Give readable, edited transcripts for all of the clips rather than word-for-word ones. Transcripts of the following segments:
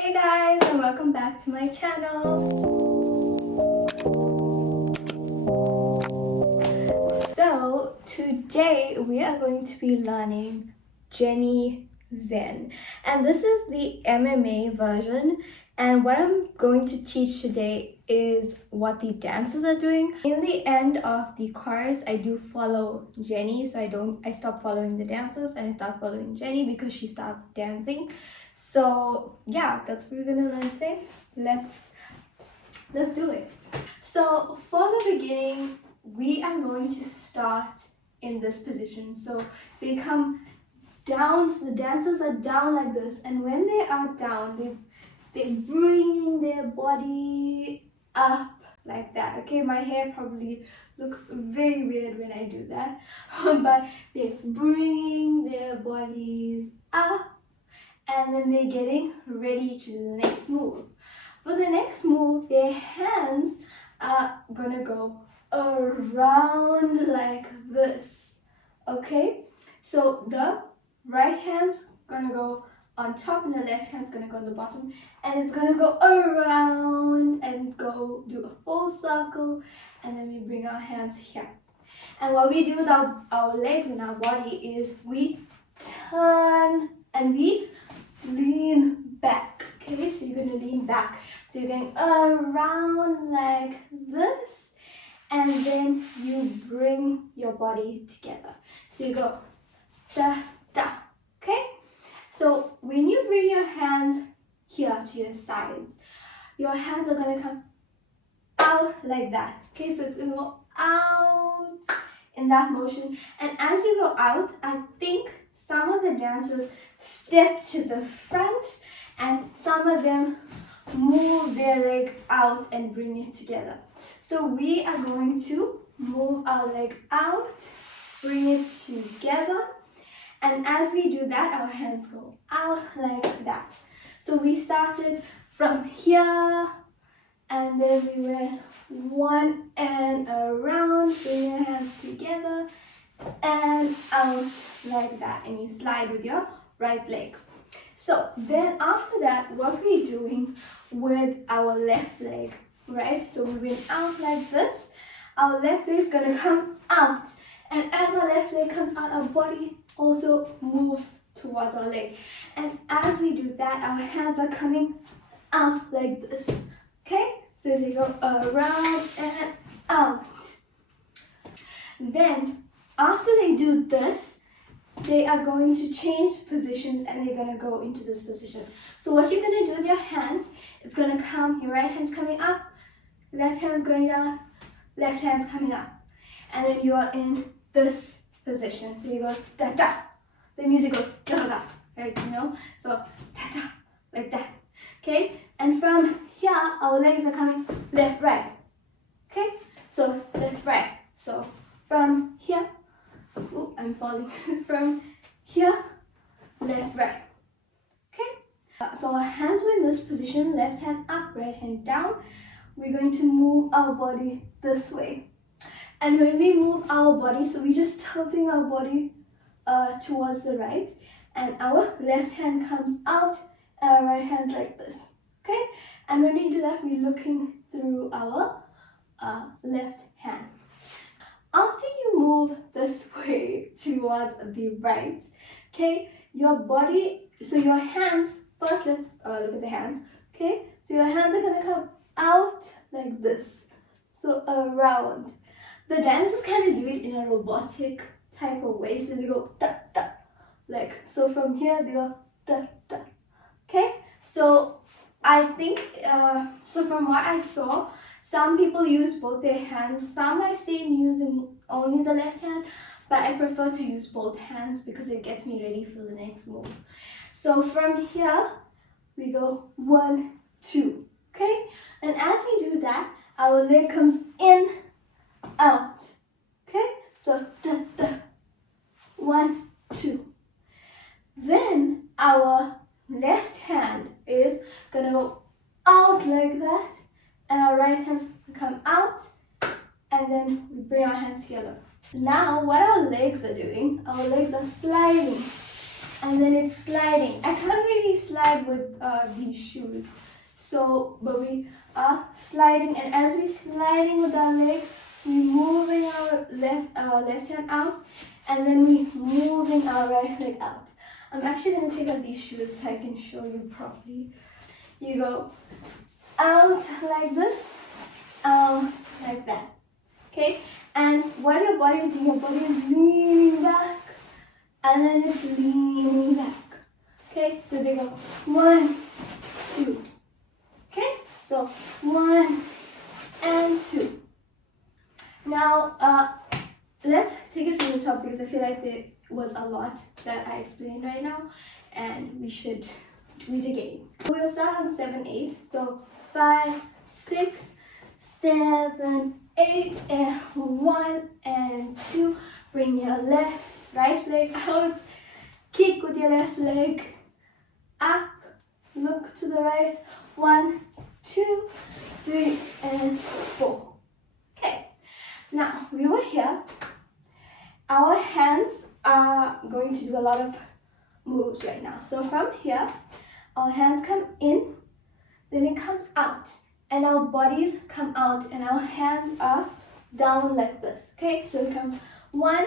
Hey guys, and welcome back to my channel. So today we are going to be learning Jenny Zen, and this is the MMA version. And what I'm going to teach today is what the dancers are doing. In the end of the chorus, I do follow Jenny, so I stop following the dancers and I start following Jenny because she starts dancing. So yeah, that's what we're gonna learn today. Let's do it. So for the beginning, we are going to start in this position. So they come down, so the dancers are down like this, and when they are down, they're bringing their body up like that. Okay, my hair probably looks very weird when I do that, but they're bringing their bodies up, and then they're getting ready to do the next move. For the next move, their hands are gonna go around like this. Okay, so the right hand's gonna go on top and the left hand's gonna go on the bottom, and it's gonna go around and go do a full circle, and then we bring our hands here. And what we do with our legs and our body is we turn and we lean back. Okay, so you're gonna lean back, so you're going around like this, and then you bring your body together, so you go da da. Okay, so when you bring your hands here to your sides, your hands are gonna come out like that. Okay, so it's gonna go out in that motion, and as you go out, I think some of the dancers step to the front and some of them move their leg out and bring it together. So we are going to move our leg out, bring it together, and as we do that, our hands go out like that. So we started from here, and then we went one and around, bring your hands together and out like that, and you slide with your right leg. So then after that, what we're doing with our left leg, right? So we went out like this, our left leg is gonna come out, and as our left leg comes out, our body also moves towards our leg, and as we do that, our hands are coming out like this. Okay, so they go around and out. Then after they do this, they are going to change positions and they're going to go into this position. So what you're going to do with your hands, it's going to come, your right hand's coming up, left hand's going down, left hand's coming up, and then you are in this position. So you go da da, the music goes da da, right? You know, so da da, like that. Okay, and from here, our legs are coming left right. Okay, so left right. So from here, oh, I'm falling. From here, left, right. Okay? So our hands were in this position, left hand up, right hand down. We're going to move our body this way. And when we move our body, so we're just tilting our body towards the right, and our left hand comes out, and our right hand's like this. Okay? And when we do that, we're looking through our left hand. After you move this way towards the right, okay, your body, so your hands, first let's look at the hands, okay, so your hands are gonna come out like this, so around. The dancers kind of do it in a robotic type of way, so they go da da, like, so from here they go da da, okay, so I think, so from what I saw, some people use both their hands. Some I seen using only the left hand, but I prefer to use both hands because it gets me ready for the next move. So from here, we go 1, 2, okay? And as we do that, our leg comes in, out, okay? So da, da, 1, 2. Then our left hand is gonna go out like that, and our right hand will come out, and then we bring our hands together. Now what our legs are doing, our legs are sliding. and then it's sliding. I can't really slide with these shoes, so but we are sliding, and as we sliding with our leg, we moving our left hand out, and then we moving our right leg out. I'm actually gonna take out these shoes so I can show you properly. You go out like this, out like that. Okay, and while your body is leaning back, and then it's leaning back. Okay, so they go 1, 2. Okay, so 1 and 2. Now, let's take it from the top because I feel like there was a lot that I explained right now, and we should do it again. We'll start on 7, 8. So 5, 6, 7, 8, and 1 and 2. Bring your right leg out. Kick with your left leg up. Look to the right. 1, 2, 3, and 4. Okay. Now we were here. Our hands are going to do a lot of moves right now. So from here, our hands come in, then it comes out, and our bodies come out, and our hands are down like this. Okay, so we come 1,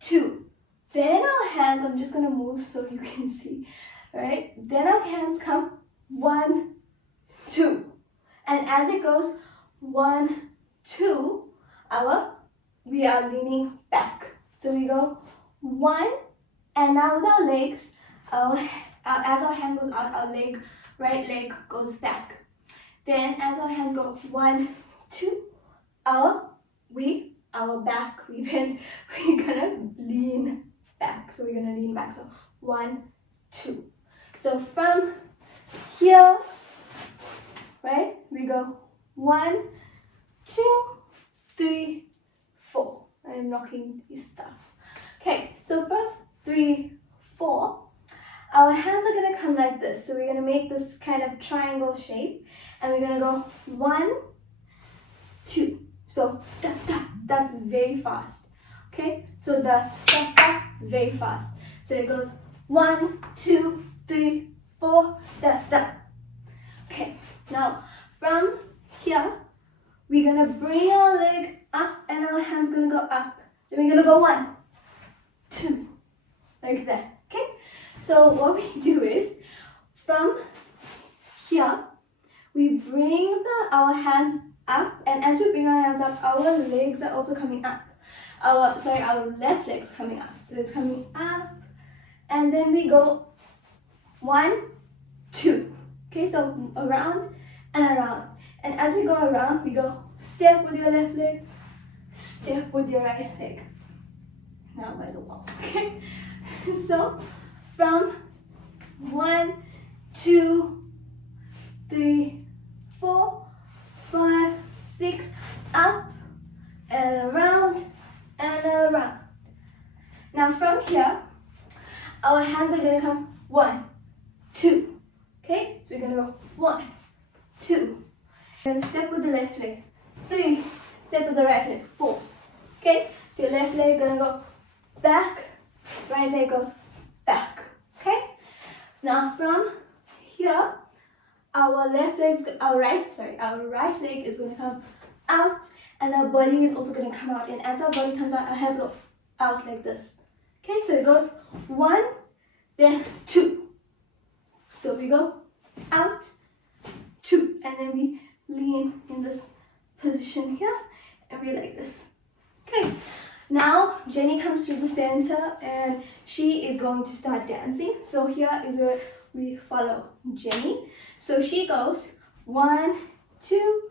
2. Then our hands, I'm just gonna move so you can see. All right, then our hands come 1, 2, and as it goes 1, 2, we are leaning back. So we go 1, and now with our legs, as our hand goes out, our right leg goes back. Then as our hands go 1, 2, our back, we're gonna lean back. So we're gonna lean back. So 1, 2. So from here, right, we go 1, 2, 3, 4. I'm knocking this stuff. Okay, so from 3, 4, our hands are gonna come like this. So we're gonna make this kind of triangle shape, and we're gonna go 1, 2. So da, da, that's very fast. Okay, so the da, da, very fast. So it goes 1, 2, 3, 4, da, da. Okay, now from here, we're gonna bring our leg up, and our hands gonna go up. Then we're gonna go 1, 2, like that. Okay, so what we do is from here, we bring our hands up, and as we bring our hands up, our legs are also coming up. Our left leg's coming up. So it's coming up, and then we go 1, 2. Okay, so around and around. And as we go around, we go step with your left leg, step with your right leg. Now by the wall. Okay, so from 1, 2, 3, 4, 5, 6, up and around and around. Now from here, our hands are gonna come 1, 2. Okay, so we're gonna go 1, 2. Then step with the left leg, 3. Step with the right leg, 4. Okay, so your left leg gonna go back, right leg goes back. Okay, now from here, our right leg is gonna come out, and our body is also gonna come out. And as our body comes out, our hands go out like this. Okay, so it goes 1, then 2. So we go out, 2, and then we lean in this position here, and we like this. Okay, now Jenny comes to the center, and she is going to start dancing. So here is where we follow Jenny. So she goes 1, 2,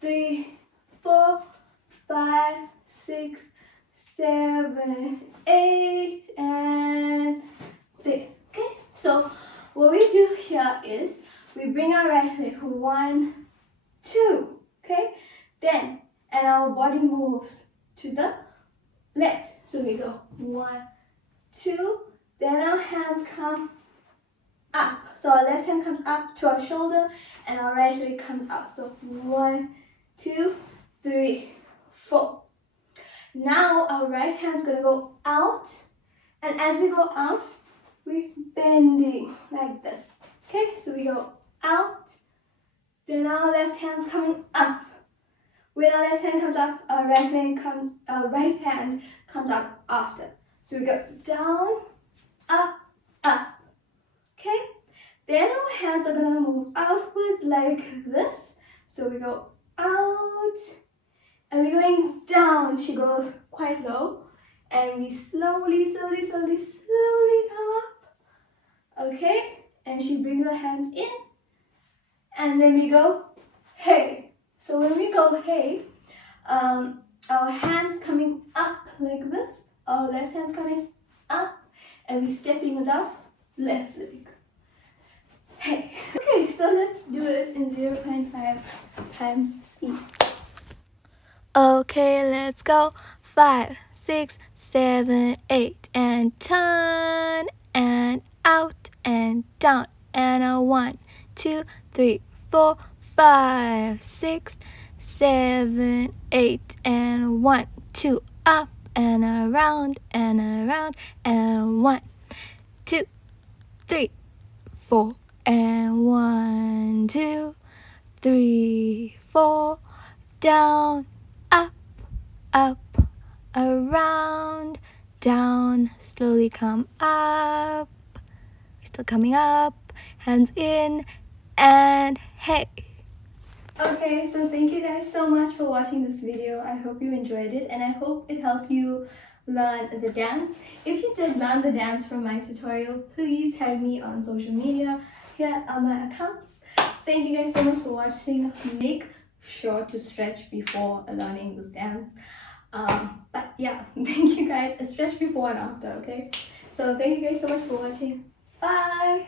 3, 4, 5, 6, 7, 8, and 3. Okay, so what we do here is we bring our right leg 1, 2. Okay, then and our body moves to the left. So we go 1, 2. Then our hands come up. So our left hand comes up to our shoulder, and our right leg comes out. So 1, 2, 3, 4. Now our right hand's gonna go out, and as we go out, we're bending like this. Okay, so we go out, then our left hand's coming up. When our left hand comes up, our right hand comes up after. So we go down, up, up. Okay? Then our hands are gonna move outwards like this. So we go out, and we're going down. She goes quite low, and we slowly come up. Okay? And she brings her hands in, and then we go hey. So when we go hey, our hands coming up like this, our left hand's coming up, and we're stepping it up, left leg. Hey. Okay, so let's do it in 0.5 times speed. Okay, let's go. 5, 6, 7, 8, and turn, and out, and down, and a 1, 2, 3, 4, 5, 6, 7, 8, and 1, 2, up, and around, and 1, 2, 3, 4, and 1, 2, 3, 4, down, up, around, down, slowly come up, still coming up, hands in, and hey. Okay, so thank you guys so much for watching this video. I hope you enjoyed it, and I hope it helped you learn the dance. If you did learn the dance from my tutorial, please tag me on social media. Here are my accounts. Thank you guys so much for watching. Make sure to stretch before learning this dance. But yeah, thank you guys. Stretch before and after, okay? So thank you guys so much for watching. Bye!